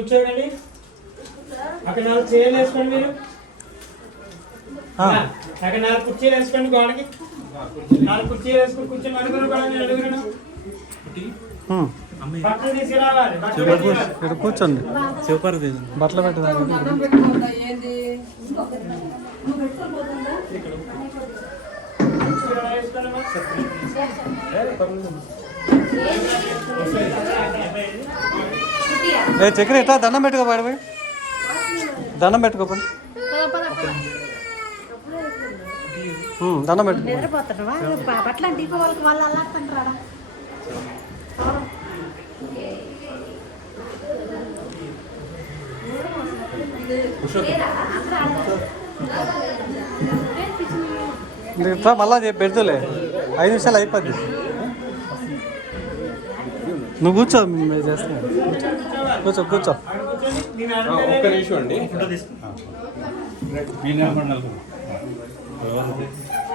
కూర్చోండి. అక్కడ 4 చైర్లు వేసుకోండి. మీరు అక్కడ 4 కుర్చీలు వేసుకోండి. గోడకి 4 కుర్చీలు వేసుకుని కూర్చొని నలుగురు బట్టలు తీసుకురావాలి. కూర్చోండి. బట్టలు పెట్టదా చక్కెర ఎట్లా దండం పెట్టుకో పడిపోయి దండం పెట్టుకోపండి. దండం పెట్టు. ఇట్లా మళ్ళా పెడుతులే 5 నిమిషాలు అయిపోద్ది. నువ్వు కూర్చో, చేస్తా. కూర్చో కూర్చో. ఒక్క నిమిషం అండి.